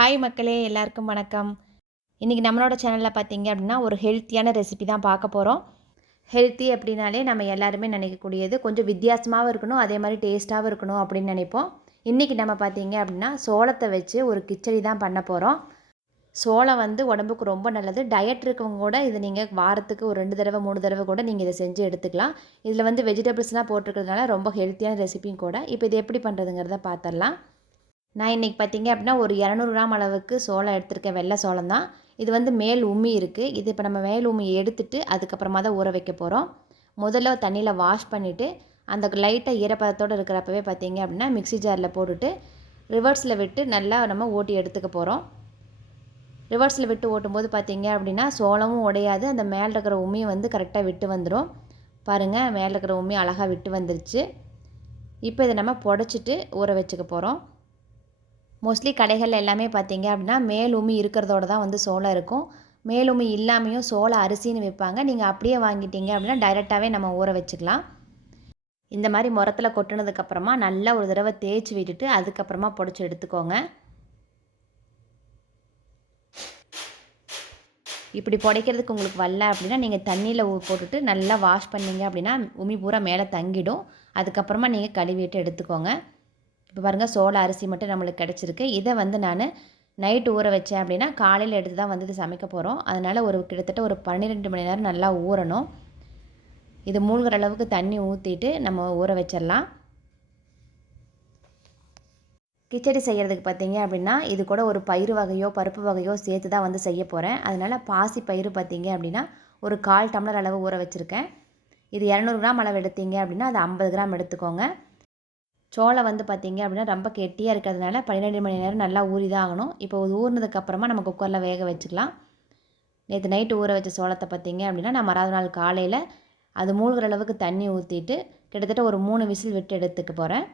Hi மக்களே எல்லாருக்கும் வணக்கம். இன்றைக்கி நம்மளோட சேனலில் பார்த்தீங்க அப்படின்னா ஒரு ஹெல்த்தியான ரெசிபி தான் பார்க்க போகிறோம் ஹெல்த்தி அப்படின்னாலே நம்ம எல்லாருமே நினைக்கக்கூடியது கொஞ்சம் வித்தியாசமாகவும் இருக்கணும் அதே மாதிரி டேஸ்ட்டாகவும் இருக்கணும் அப்படின்னு நினைப்போம். இன்றைக்கி நம்ம பார்த்தீங்க அப்படின்னா சோளத்தை வச்சு ஒரு கிச்சடி தான் பண்ண போகிறோம் சோளம் வந்து உடம்புக்கு ரொம்ப நல்லது. டயட் இருக்கவங்க கூட இது நீங்கள் வாரத்துக்கு ஒரு ரெண்டு தடவை மூணு தடவை கூட நீங்கள் இதை செஞ்சு எடுத்துக்கலாம். இதில் வந்து வெஜிடபிள்ஸ்லாம் போட்டிருக்கிறதுனால ரொம்ப ஹெல்த்தியான ரெசிபியும் கூட. இப்போ இது எப்படி பண்ணுறதுங்கிறத பார்த்துடலாம் நான் இன்றைக்கி பார்த்தீங்க அப்படின்னா ஒரு இரநூறு கிராம் அளவுக்கு சோளம் எடுத்திருக்கேன். வெள்ளை சோளம் தான் இது வந்து மேல் உம்மி இருக்குது இது இப்போ நம்ம மேல் உம்மி எடுத்துட்டு அதுக்கப்புறமா தான் ஊற வைக்க போகிறோம் முதல்ல தண்ணியில் வாஷ் பண்ணிவிட்டு அந்த லைட்டாக ஈரப்பதத்தோடு இருக்கிறப்பவே பார்த்தீங்க அப்படின்னா மிக்ஸி ஜாரில் போட்டுட்டு ரிவர்ஸில் விட்டு நல்லா நம்ம ஓட்டி எடுத்துக்க போகிறோம் ரிவர்ஸில் விட்டு ஓட்டும்போது பார்த்தீங்க அப்படின்னா சோளமும் உடையாது. அந்த மேலே இருக்கிற உமியும் வந்து கரெக்டாக விட்டு வந்துடும் பாருங்கள் மேலே இருக்கிற உமி அழகாக விட்டு வந்துருச்சு. இப்போ இதை நம்ம புடச்சிட்டு ஊற வச்சுக்க போகிறோம் மோஸ்ட்லி கடைகள் எல்லாமே பார்த்தீங்க அப்படின்னா மேலுமி இருக்கிறதோட தான் வந்து சோளம் இருக்கும். மேலுமி இல்லாமையும் சோள அரிசின்னு விற்பாங்க. நீங்கள் அப்படியே வாங்கிட்டீங்க அப்படின்னா டைரெக்டாகவே நம்ம ஊற வச்சுக்கலாம். இந்த மாதிரி முரத்தில் கொட்டினதுக்கப்புறமா நல்லா ஒரு தடவை தேய்ச்சி விட்டுட்டு அதுக்கப்புறமா புடச்சி எடுத்துக்கோங்க. இப்படி புடைக்கிறதுக்கு உங்களுக்கு வரல அப்படின்னா நீங்கள் தண்ணியில் போட்டுட்டு நல்லா வாஷ் பண்ணிங்க அப்படின்னா உமி பூரா மேலே தங்கிடும். அதுக்கப்புறமா நீங்கள் கழுவிட்டு எடுத்துக்கோங்க. இப்போ பாருங்கள் சோள அரிசி மட்டும் நம்மளுக்கு கிடச்சிருக்கு. இதை வந்து நான் நைட்டு ஊற வச்சேன் அப்படின்னா காலையில் எடுத்து தான் வந்து இது சமைக்க போகிறோம் அதனால் ஒரு கிட்டத்தட்ட ஒரு பன்னிரெண்டு மணி நேரம் நல்லா ஊறணும். இது மூழ்கிற அளவுக்கு தண்ணி ஊற்றிட்டு நம்ம ஊற வச்சிடலாம். கிச்சடி செய்கிறதுக்கு பார்த்தீங்க அப்படின்னா இது கூட ஒரு பயிறு வகையோ பருப்பு வகையோ சேர்த்து தான் வந்து செய்ய போகிறேன் அதனால் பாசி பயிறு பார்த்தீங்க அப்படின்னா ஒரு கால் டம்ளர் அளவு ஊற வச்சுருக்கேன். இது இரநூறு கிராம் அளவு எடுத்தீங்க அப்படின்னா அது ஐம்பது கிராம் எடுத்துக்கோங்க. சோளம் வந்து பார்த்திங்க அப்படின்னா ரொம்ப கெட்டியாக இருக்கிறதுனால பன்னிரெண்டு மணி நேரம் நல்லா ஊறி தான் ஆகணும் இப்போ இது ஊறினதுக்கப்புறமா நம்ம குக்கரில் வேக வச்சுக்கலாம். நேற்று நைட்டு ஊற வச்ச சோளத்தை பார்த்திங்க அப்படின்னா நான் மறாவது நாள் காலையில் அது மூழ்கிற அளவுக்கு தண்ணி ஊற்றிட்டு கிட்டத்தட்ட ஒரு மூணு விசில் விட்டு எடுத்துக்க போகிறேன்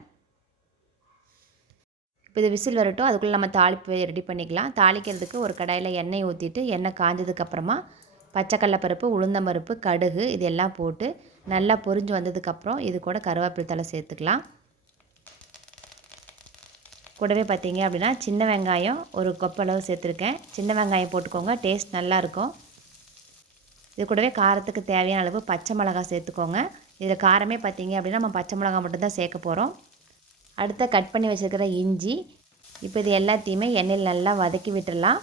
இப்போ இது விசில் வரட்டும். அதுக்குள்ளே நம்ம தாளிப்பு ரெடி பண்ணிக்கலாம். தாளிக்கிறதுக்கு ஒரு கடாயில் எண்ணெய் ஊற்றிட்டு எண்ணெய் காஞ்சதுக்கப்புறமா பச்சைக்கடலை பருப்பு உளுந்தம்பருப்பு கடுகு இதெல்லாம் போட்டு நல்லா பொரிஞ்சு வந்ததுக்கப்புறம் இது கூட கருவேப்பிலை தலை சேர்த்துக்கலாம். கூடவே பார்த்தீங்க அப்படின்னா சின்ன வெங்காயம் ஒரு கொப்பளவு சேர்த்துருக்கேன். சின்ன வெங்காயம் போட்டுக்கோங்க டேஸ்ட் நல்லாயிருக்கும் இது கூடவே காரத்துக்கு தேவையான அளவு பச்சை மிளகா சேர்த்துக்கோங்க. இதில் காரமே பார்த்தீங்க அப்படின்னா நம்ம பச்சை மிளகா மட்டும்தான் சேர்க்க போகிறோம் அடுத்த கட் பண்ணி வச்சுருக்கிற இஞ்சி இப்போ இது எல்லாத்தையுமே எண்ணெயில் நல்லா வதக்கி விட்டுடலாம்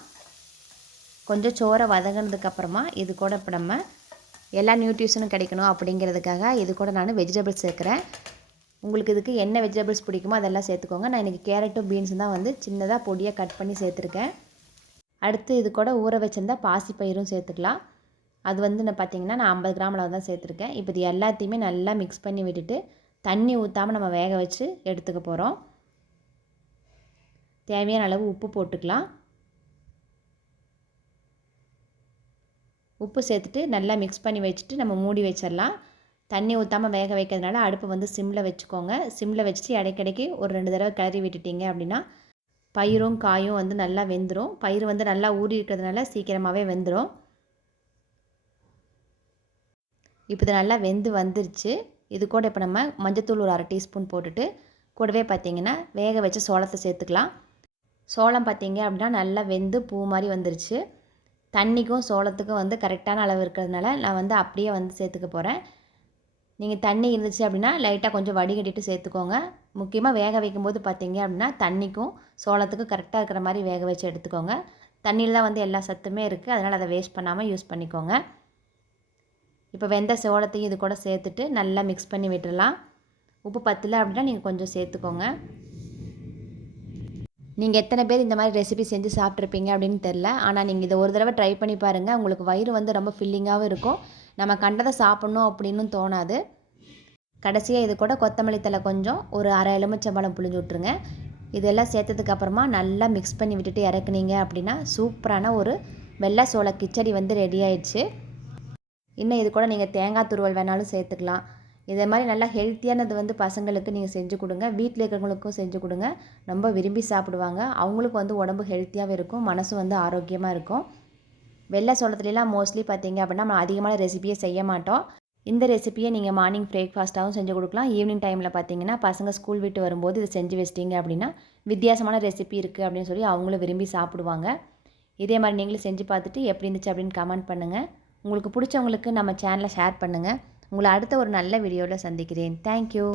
கொஞ்சம் சோறை வதங்கினதுக்கப்புறமா இது கூட இப்போ நம்ம எல்லா நியூட்ரிஷனும் கிடைக்கணும் அப்படிங்கிறதுக்காக இது கூட நான் வெஜிடபிள்ஸ் சேர்க்குறேன். உங்களுக்கு இதுக்கு என்ன வெஜிடபிள்ஸ் பிடிக்குமோ அதெல்லாம் சேர்த்துக்கோங்க. நான் இன்றைக்கி கேரட்டும் பீன்ஸும் தான் வந்து சின்னதாக பொடியாக கட் பண்ணி சேர்த்துருக்கேன். அடுத்து இது கூட ஊற வச்சிருந்தா பாசிப்பயிரும் சேர்த்துக்கலாம். அது வந்து நான் பார்த்திங்கன்னா நான் ஐம்பது கிராம் அளவு தான் சேர்த்துருக்கேன். இப்போ இது எல்லாத்தையுமே நல்லா மிக்ஸ் பண்ணி விட்டுட்டு தண்ணி ஊற்றாமல் நம்ம வேக வச்சு எடுத்துக்க போகிறோம் தேவையான அளவு உப்பு போட்டுக்கலாம். உப்பு சேர்த்துட்டு நல்லா மிக்ஸ் பண்ணி வச்சுட்டு நம்ம மூடி வச்சிடலாம் தண்ணி ஊற்றாமல் வேக வைக்கிறதுனால அடுப்பு வந்து சிம்மில் வச்சுக்கோங்க. சிம்மில் வச்சுட்டு இடைக்கடைக்கு ஒரு ரெண்டு தடவை கிளறி விட்டுட்டிங்க அப்படின்னா பயிரும் காயும் வந்து நல்லா வெந்துடும் பயிர் வந்து நல்லா ஊறி இருக்கிறதுனால சீக்கிரமாகவே வெந்துடும் இப்போ இது நல்லா வெந்து வந்துருச்சு. இது கூட இப்போ நம்ம மஞ்சத்தூள் ஒரு அரை டீஸ்பூன் போட்டுட்டு கூடவே பார்த்திங்கன்னா வேக வச்ச சோளத்தை சேர்த்துக்கலாம். சோளம் பார்த்திங்க அப்படின்னா நல்லா வெந்து பூ மாதிரி வந்துருச்சு. தண்ணிக்கும் சோளத்துக்கும் வந்து கரெக்டான அளவு இருக்கிறதுனால நான் வந்து அப்படியே வந்து சேர்த்துக்க போகிறேன் நீங்கள் தண்ணி இருந்துச்சு அப்படின்னா லைட்டாக கொஞ்சம் வடிகட்டிட்டு சேர்த்துக்கோங்க. முக்கியமாக வேக வைக்கும்போது பார்த்தீங்க அப்படின்னா தண்ணிக்கும் சோளத்துக்கும் கரெக்டாக இருக்கிற மாதிரி வேக வச்சு எடுத்துக்கோங்க. தண்ணியில் தான் வந்து எல்லா சத்துமே இருக்குது அதனால் அதை வேஸ்ட் பண்ணாமல் யூஸ் பண்ணிக்கோங்க. இப்போ வெந்த சோளத்தையும் இது கூட சேர்த்துட்டு நல்லா மிக்ஸ் பண்ணி விட்டுடலாம் உப்பு பத்தலை அப்படின்னா நீங்கள் கொஞ்சம் சேர்த்துக்கோங்க. நீங்கள் எத்தனை பேர் இந்த மாதிரி ரெசிபி செஞ்சு சாப்பிட்ருப்பீங்க அப்படின்னு தெரில ஆனால் நீங்கள் இதை ஒரு தடவை ட்ரை பண்ணி பாருங்கள் உங்களுக்கு வயிறு வந்து ரொம்ப ஃபில்லிங்காகவும் இருக்கும். நம்ம கண்டதை சாப்பிட்ணும் அப்படின்னு தோணாது. கடைசியாக இது கூட கொத்தமல்லி தலை கொஞ்சம் ஒரு அரை எலுமிச்சம்பழம் புளிஞ்சு விட்ருங்க இதெல்லாம் சேர்த்ததுக்கப்புறமா நல்லா மிக்ஸ் பண்ணி விட்டுட்டு இறக்குனீங்க அப்படின்னா சூப்பரான ஒரு வெள்ளை சோள கிச்சடி வந்து ரெடி ஆயிடுச்சு. இன்னும் இது கூட நீங்கள் தேங்காய் துருவல் வேணாலும் சேர்த்துக்கலாம். இதே மாதிரி நல்லா ஹெல்த்தியானது வந்து பசங்களுக்கு நீங்கள் செஞ்சு கொடுங்க. வீட்டில் இருக்கிறவங்களுக்கும் செஞ்சு கொடுங்க. ரொம்ப விரும்பி சாப்பிடுவாங்க. அவங்களுக்கும் வந்து உடம்பு ஹெல்த்தியாகவும் இருக்கும். மனசும் வந்து ஆரோக்கியமாக இருக்கும். வெள்ளை சோளத்துலலாம் மோஸ்ட்லி பார்த்தீங்க அப்படின்னா நம்ம அதிகமான ரெசிபியை செய்ய மாட்டோம். இந்த ரெசிப்பியை நீங்கள் மார்னிங் பிரேக்ஃபாஸ்ட்டாகவும் செஞ்சு கொடுக்கலாம். ஈவினிங் டைமில் பார்த்தீங்கன்னா பசங்க ஸ்கூல் விட்டு வரும்போது இதை செஞ்சு வச்சிட்டிங்க அப்படின்னா வித்தியாசமான ரெசிபி இருக்குது அப்படின்னு சொல்லி அவங்களும் விரும்பி சாப்பிடுவாங்க. இதே மாதிரி நீங்களும் செஞ்சு பார்த்துட்டு எப்படி இருந்துச்சு அப்படின்னு கமெண்ட் பண்ணுங்கள் உங்களுக்கு பிடிச்சவங்களுக்கு நம்ம சேனலை ஷேர் பண்ணுங்கள் உங்களை அடுத்த ஒரு நல்ல வீடியோவில் சந்திக்கிறேன். தேங்க்யூ